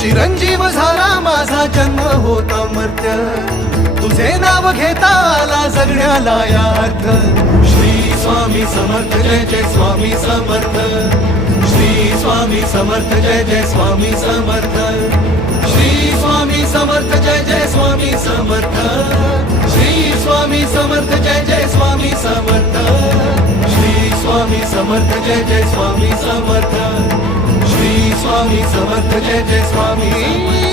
चिरंजीव झाला माझा जन्म होता मर्त्य, तुझे नाव घेता आला जगण्याला या अर्थ. श्री स्वामी समर्थ जय जय स्वामी समर्थ, श्री स्वामी समर्थ जय जय स्वामी समर्थ, श्री स्वामी समर्थ जय जय स्वामी समर्थ, श्री स्वामी समर्थ जय जय स्वामी समर्थ, श्री स्वामी समर्थ जय जय स्वामी समर्थ, श्री स्वामी समर्थ जय जय स्वामी